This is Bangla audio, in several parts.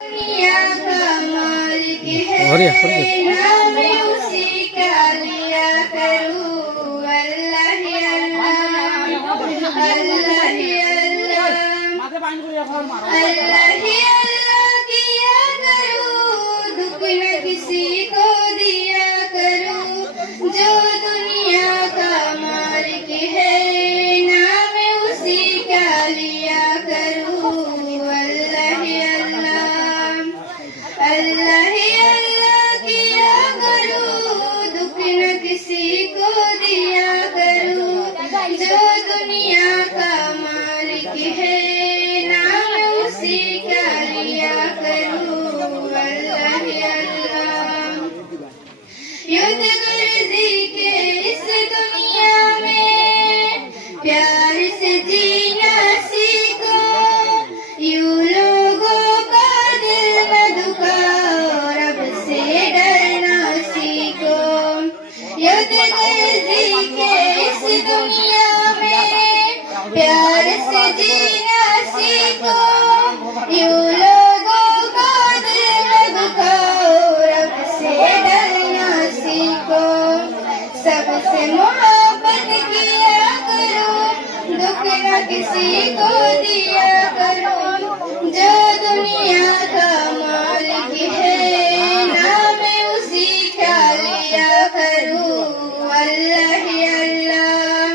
दुनिया का मालिक है, नाम उसी का लिया करूं। अल्लाह ही अल्लाह, अल्लाह ही अल्लाह, अल्लाह ही अल्लाह किया करूं। दुख न किसी को दिया करूं। जो दुनिया का मालिक है, नाम उसी का लिया करूं। अल्लाह ही अल्लाह, अल्लाह ही अल्लाह किया करूं। दुख न किसी को दिया करूं। जो दुनिया का मालिक है, नाम उसी का लिया करूं। अल्लाह ही अल्लाह। युद्ध गर्जी के इस दुनिया में प्यार से जीना सीखो। यूं लोगों का दिल न दुखाओ, रब से डरना सीखो। युद्ध गर्जी के इस दुनिया में प्यार से जीना सीखो। यूं लोगों का दिल न दुखाओ, रब से डरना सीखो। सबसे मोहब्बत किया करो, दुख न किसी को दिया करो। जो दुनिया का मालिक है, नाम उसी का लिया करूं। अल्लाह ही अल्लाह,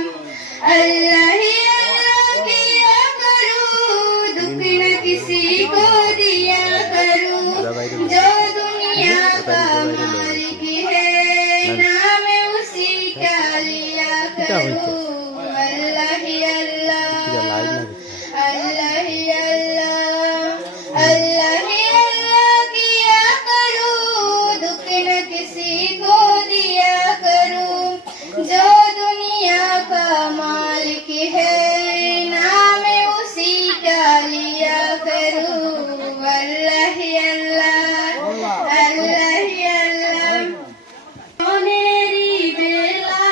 अल्लाह ही अल्लाह किया करूं। दुख न किसी को दिया करूं। जो दुनिया का मालिक है, नाम उसी का लिया करूं। अल्लाह ही अल्लाह, अल्लाह ही अल्लाह, अल्लाह ही अल्लाह किया करूं। दुख न किसी को दिया करूं। जो दुनिया का मालिक है, नाम उसी का लिया करूं। अल्लाह ही अल्लाह, अल्लाह ही अल्लाह। सोनेरी बेला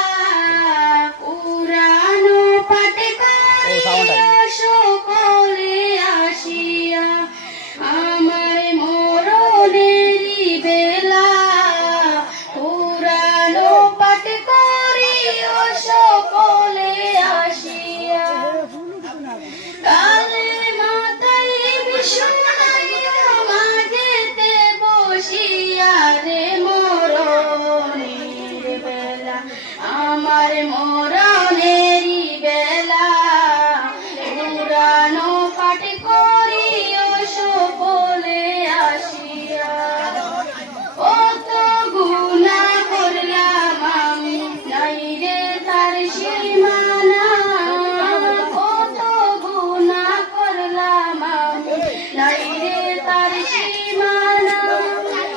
पुरानो पाटकारिया সকলে আসিয়া, আমার মরণেরি বেলা পুরানো পাঠ করিও সকলে আসিয়া। কালে মাথায় বিশুনাইয়া মাঝেতে বসিয়া রে মরণের বেলা, আমার মরণেরি বেলা পুরানো পাঠ করিও সকলে আসিয়া। কত গুনাহ করলাম আমি, নাই রে তার সীমানা। কত গুনাহ করলাম আমি, নাই রে তার সীমানা।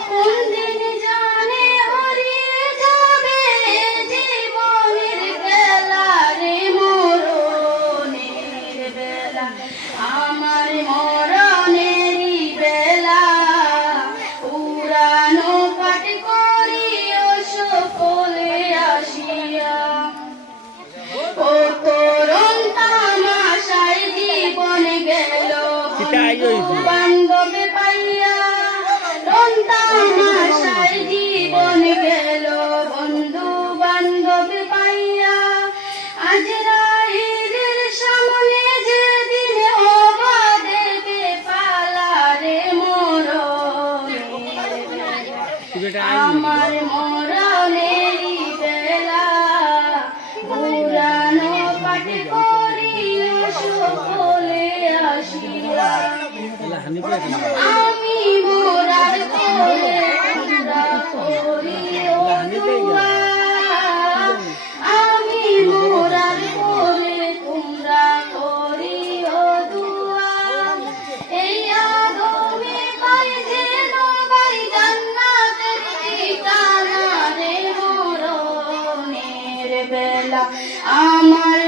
কোন দিন জানে হারিয়ে যাবে জীবনের বেলা রে মরণের বেলা, আমার মরণেরই বেলা পুরানো পাঠ করিও সকলে আসিয়া। কত রং তামাশায় জীবন গেল বন্ধু বান্ধব পাইয়া। রং তামাশায় জীবন গেল বন্ধু বান্ধব পাইয়া। আজরাইলের সামনে যেদিন হবা দেবে পালা রে মরণের বেলা, আমার মরণেরই বেলা পুরানো পাঠ করিও সকলে আসিয়া। আমি মোরার পরে তোমরা করিও দুয়া। আমি মোরার পরে তোমরা করিও দুয়া। এই আদমে পাই যেন পাই জান্নাতের ঠিকানা রে মরণের বেলা, আমার